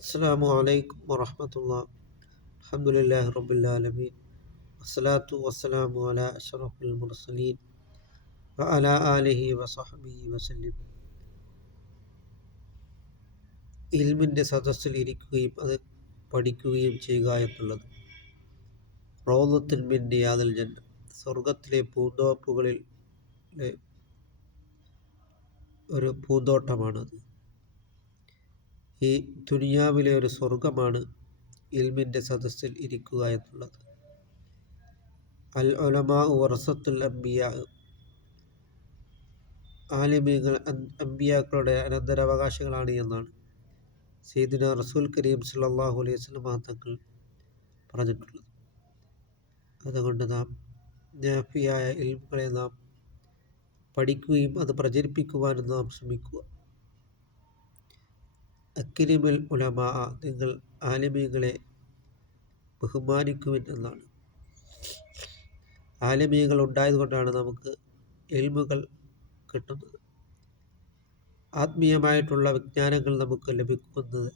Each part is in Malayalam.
അസ്സലാമു അലൈക്കും വറഹ്മത്തുള്ളാഹി. അൽഹംദുലില്ലാഹി റബ്ബിൽ ആലമീൻ. വസ്സലാത്തു വസ്സലാമു അലാ അഷ്റഫിൽ മുർസലീൻ വഅലാ ആലിഹി വസഹ്ബിഹി വസല്ലം. ഇൽമിൻ്റെ സദസ്സിൽ ഇരിക്കുകയും അത് പഠിക്കുകയും ചെയ്യുക എന്നുള്ളത് റൗളത്തുൻ മിൻ റിയാദിൽ ജന്ന, സ്വർഗത്തിലെ പൂന്തോപ്പുകളിലെ ഒരു പൂന്തോട്ടമാണത്. ഈ ദുനിയാവിലെ ഒരു സ്വർഗമാണ് ഇൽമിൻ്റെ സദസ്സിൽ ഇരിക്കുക എന്നുള്ളത്. അൽ ഉലമാ വറസത്തുൽ അംബിയാ, ആലിമീങ്ങൾ അംബിയാക്കളുടെ അനന്തരാവകാശികളാണ് എന്നാണ് സയ്യിദുനാ റസൂൽ കരീം സല്ലല്ലാഹു അലൈഹി വസല്ലം തങ്ങൾ പറഞ്ഞിട്ടുള്ളത്. അതുകൊണ്ട് നാം നാഫിയായ ഇൽമുകളെ നാം പഠിക്കുകയും അത് പ്രചരിപ്പിക്കുവാനും നാം ശ്രമിക്കുക. അക്രിമിൽ ഉലമാ, നിങ്ങൾ ആലിമീങ്ങളെ ബഹുമാനിക്കുവിൻ എന്നാണ്. ആലിമീങ്ങൾ ഉണ്ടായതുകൊണ്ടാണ് നമുക്ക് ഇൽമുകൾ കിട്ടുന്നത്. ആത്മീയമായിട്ടുള്ള വിജ്ഞാനങ്ങൾ നമുക്ക് ലഭിക്കുന്നത്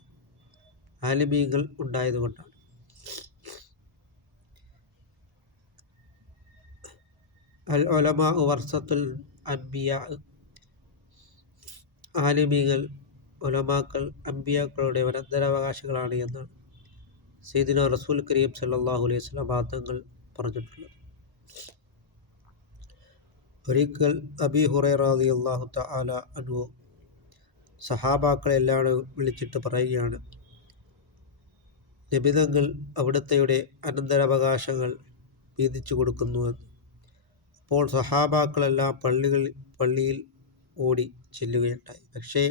ആലിമീങ്ങൾ ഉണ്ടായതുകൊണ്ടാണ്. അൽ ഉലമാ വറസത്തുൽ അംബിയാ, ആലിമീങ്ങൾ ഉലമാക്കൾ അംബിയാക്കളുടെ അനന്തരാവകാശികളാണ് എന്നാണ് സയ്യിദുനാ റസൂൽ കരീം സല്ലല്ലാഹു അലൈഹി വസല്ലം തങ്ങൾ പറഞ്ഞിട്ടുള്ളത്. ഒരിക്കൽ അബീ ഹുറൈറ റളിയല്ലാഹു തആല അൻഹു സഹാബാക്കളെല്ലാം വിളിച്ചിട്ട് പറയുകയാണ്, നബി തങ്ങൾ അവിടുത്തെയുടെ അനന്തരാവകാശങ്ങൾ വീതിച്ചു കൊടുക്കുന്നുവെന്ന്. അപ്പോൾ സഹാബാക്കളെല്ലാം പള്ളിയിൽ ഓടി ചെല്ലുകയുണ്ടായി. പക്ഷേ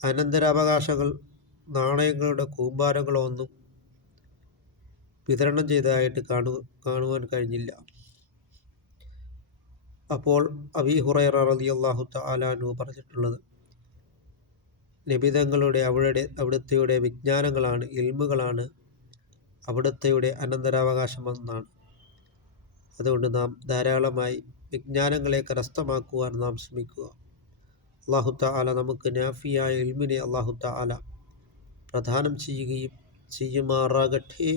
അനന്തരാവകാശങ്ങൾ, നാണയങ്ങളുടെ കൂമ്പാരങ്ങളോ ഒന്നും വിതരണം ചെയ്തതായിട്ട് കാണുവാൻ കഴിഞ്ഞില്ല. അപ്പോൾ അബീ ഹുറൈറ റളിയല്ലാഹു തആല അൻഹു പറഞ്ഞിട്ടുള്ളത്, നബി തങ്ങളുടെ അവിടുത്തെയുടെ വിജ്ഞാനങ്ങളാണ്, ഇൽമുകളാണ് അവിടുത്തെയുടെ അനന്തരാവകാശമെന്നാണ്. അതുകൊണ്ട് നാം ധാരാളമായി വിജ്ഞാനങ്ങളെ കരസ്ഥമാക്കുവാൻ നാം ശ്രമിക്കുക. അല്ലാഹു തആല നമുക്ക് നാഫിയായ ഇൽമിനെ അല്ലാഹു തആല പ്രദാനം ചെയ്യുമാറാകട്ടെ.